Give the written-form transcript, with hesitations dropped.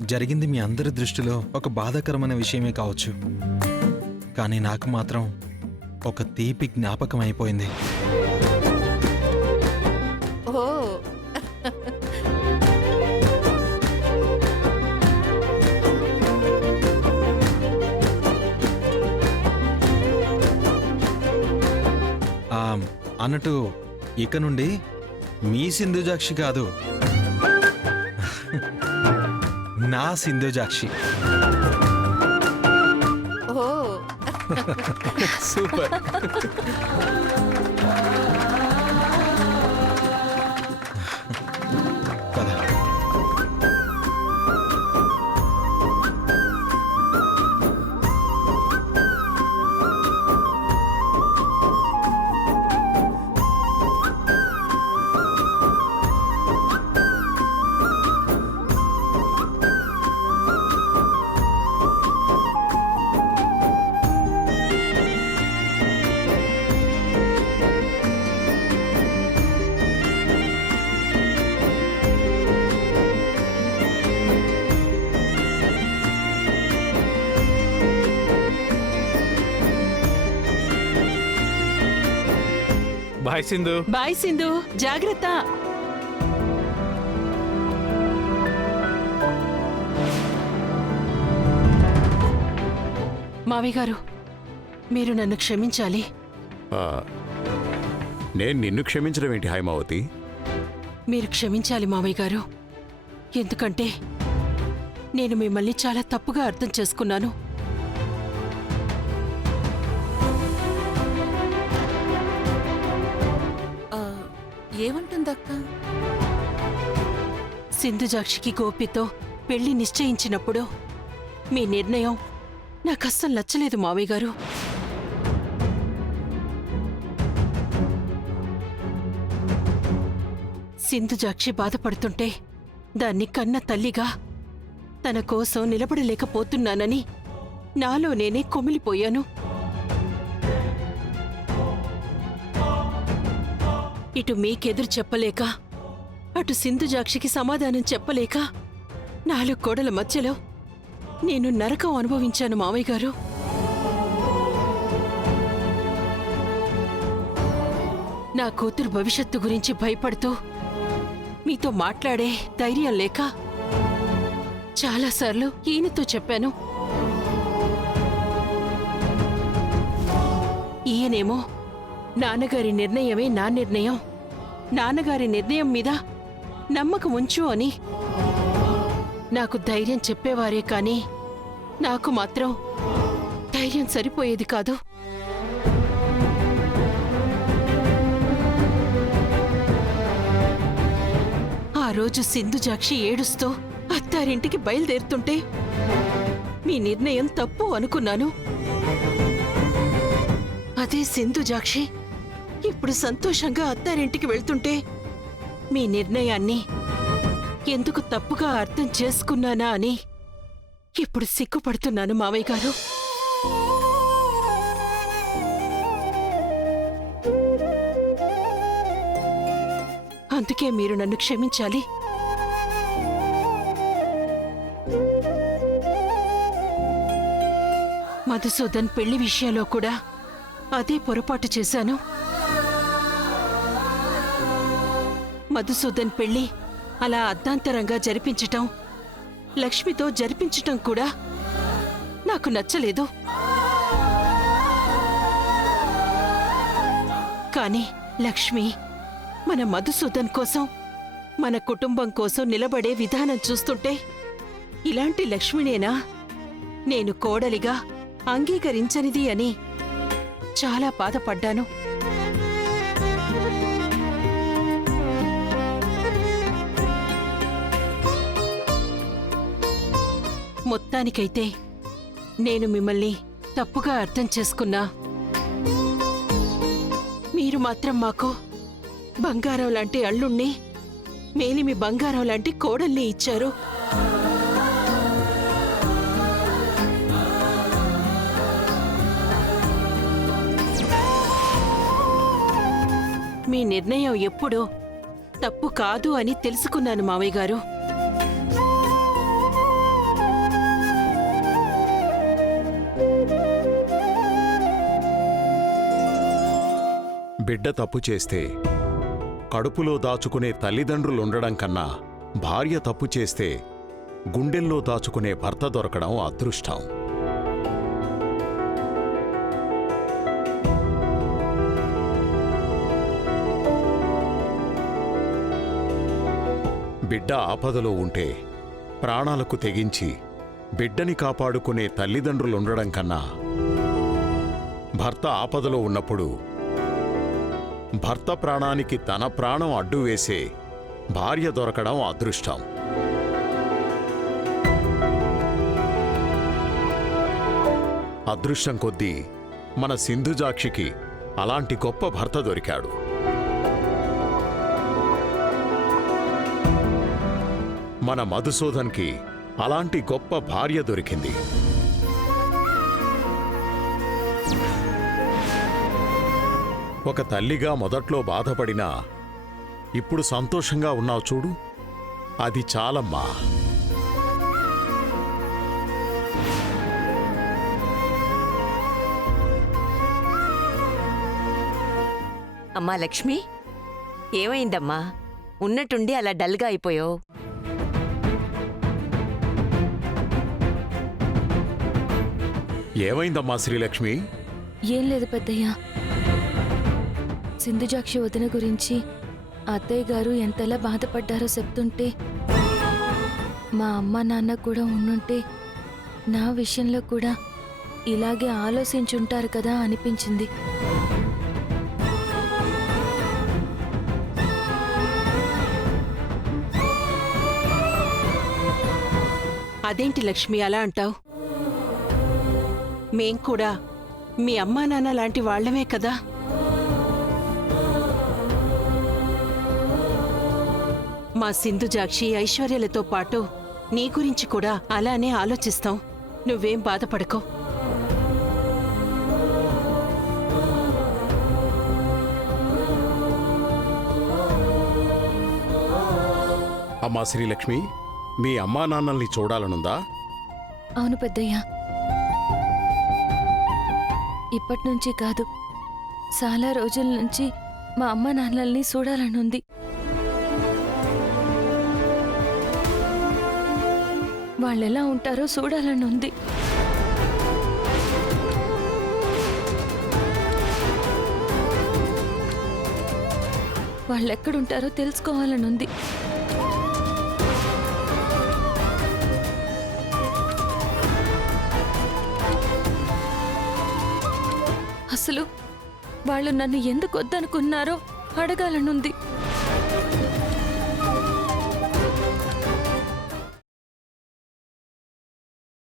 జరిగింది మీ అందరి దృష్టిలో ఒక బాధాకరమైన విషయమే కావచ్చు, కానీ నాకు మాత్రం ఒక తీపి జ్ఞాపకం అయిపోయింది. ఓ అన్నట్టు ఇక నుండి మీ సింధుజాక్షి కాదు, నా సింధుజాక్షి. ఓ సూపర్. పద. బాయ్ సింధు. బాయ్ సింధు, జాగ్రత్త. మావయ్య గారు, మీరు నన్ను క్షమించాలి. నేను నిన్ను క్షమించడం ఏంటి హైమావతి? మీరు క్షమించాలి మావయ్య గారు, ఎందుకంటే నేను మిమ్మల్ని చాలా తప్పుగా అర్థం చేసుకున్నాను. ఏమంటుందక్క? సింధుజాక్షికి గోపితో పెళ్లి నిశ్చయించినప్పుడు మీ నిర్ణయం నాకస్సలు నచ్చలేదు మావయ్య గారు. సింధుజాక్షి బాధపడుతుంటే దాన్ని కన్న తల్లిగా తన కోసం నిలబడలేకపోతున్నానని నాలో నేనే కొమిలిపోయాను. ఇటు మీకెదురు చెప్పలేక, అటు సింధుజాక్షికి సమాధానం చెప్పలేక 4 గోడల మధ్యలో నేను నరకం అనుభవించాను మావయ్య గారు. నా కూతురు భవిష్యత్తు గురించి భయపడుతూ మీతో మాట్లాడే ధైర్యం లేక చాలాసార్లు ఈయనతో చెప్పాను. ఈయనేమో నాన్నగారి నిర్ణయమే నా నిర్ణయం, నాన్నగారి నిర్ణయం మీద నమ్మకం ఉంచు అని నాకు ధైర్యం చెప్పేవారే కానీ నాకు మాత్రం ధైర్యం సరిపోయేది కాదు. ఆ రోజు సింధుజాక్షి ఏడుస్తూ అత్తారింటికి బయలుదేరుతుంటే మీ నిర్ణయం తప్పు అనుకున్నాను. అదే సింధుజాక్షి ఇప్పుడు సంతోషంగా అత్తారింటికి వెళ్తుంటే మీ నిర్ణయాన్ని ఎందుకు తప్పుగా అర్థం చేసుకున్నానా అని ఇప్పుడు సిగ్గుపడుతున్నాను మావయ్య గారు. అందుకే మీరు నన్ను క్షమించాలి. మధుసూదన్ పెళ్లి విషయంలో కూడా అదే పొరపాటు చేశాను. మధుసూదన్ పెళ్లి అలా అర్ధాంతరంగా జరిపించటం, లక్ష్మితో జరిపించటం కూడా నాకు నచ్చలేదు. కానీ లక్ష్మి మన మధుసూదన్ కోసం, మన కుటుంబం కోసం నిలబడే విధానం చూస్తుంటే ఇలాంటి లక్ష్మినేనా నేను కోడలిగా అంగీకరించనిది అని చాలా బాధపడ్డాను. మొత్తానికైతే నేను మిమ్మల్ని తప్పుగా అర్థం చేసుకున్నా. మీరు మాత్రం మాకు బంగారం లాంటి అల్లుణ్ణి, మేలిమి బంగారం లాంటి కోడల్ని ఇచ్చారు. మీ నిర్ణయం ఎప్పుడో తప్పు కాదు అని తెలుసుకున్నాను మావయ్య గారు. బిడ్డ తప్పు చేస్తే కడుపులో దాచుకునే తల్లిదండ్రులుండడం కన్నా భార్య తప్పు చేస్తే గుండెల్లో దాచుకునే భర్త దొరకడం అదృష్టం. బిడ్డ ఆపదలో ఉంటే ప్రాణాలకు తెగించి బిడ్డని కాపాడుకునే తల్లిదండ్రులుండడం కన్నా భర్త ఆపదలో ఉన్నప్పుడు భర్త ప్రాణానికి తన ప్రాణం అడ్డు వేసే భార్య దొరకడం అదృష్టం. అదృష్టం కొద్దీ మన సింధుజాక్షికి అలాంటి గొప్ప భర్త దొరికాడు. మన మధుసూదన్కి అలాంటి గొప్ప భార్య దొరికింది. ఒక తల్లిగా మొదట్లో బాధపడినా ఇప్పుడు సంతోషంగా ఉన్నావు చూడు, అది చాలమ్మా. అమ్మా లక్ష్మి, ఏమైందమ్మా? ఉన్నట్టుండి అలా డల్గా అయిపోయావు. ఏమైందమ్మా శ్రీలక్ష్మి? ఏం లేదు పెద్దయ్య. సింధుజాక్షి వదిన గురించి అత్తయ్య గారు ఎంతలా బాధపడ్డారో చెప్తుంటే మా అమ్మ నాన్న కూడా ఉండుంటే నా విషయంలో కూడా ఇలాగే ఆలోచించుంటారు కదా అనిపించింది. అదేంటి లక్ష్మి అలా అంటావు? మేం కూడా మీ అమ్మా నాన్న లాంటి వాళ్లమే కదా. మా సింధుజాక్షి ఐశ్వర్యలతో పాటు నీ గురించి కూడా అలానే ఆలోచిస్తాం. నువ్వేం బాధపడకో. అమ్మా శ్రీలక్ష్మి, మీ అమ్మా నాన్నల్ని చూడాలనుందా? అవును పెద్దయ్య. ఇప్పటినుంచి కాదు, చాలా రోజుల నుంచి మా అమ్మ నాన్నల్ని చూడాలనుంది. వాళ్ళెలా ఉంటారో చూడాలనుంది. వాళ్ళెక్కడుంటారో తెలుసుకోవాలనుంది. అసలు వాళ్ళు నన్ను ఎందుకు వద్దనుకున్నారో అడగాలనుంది.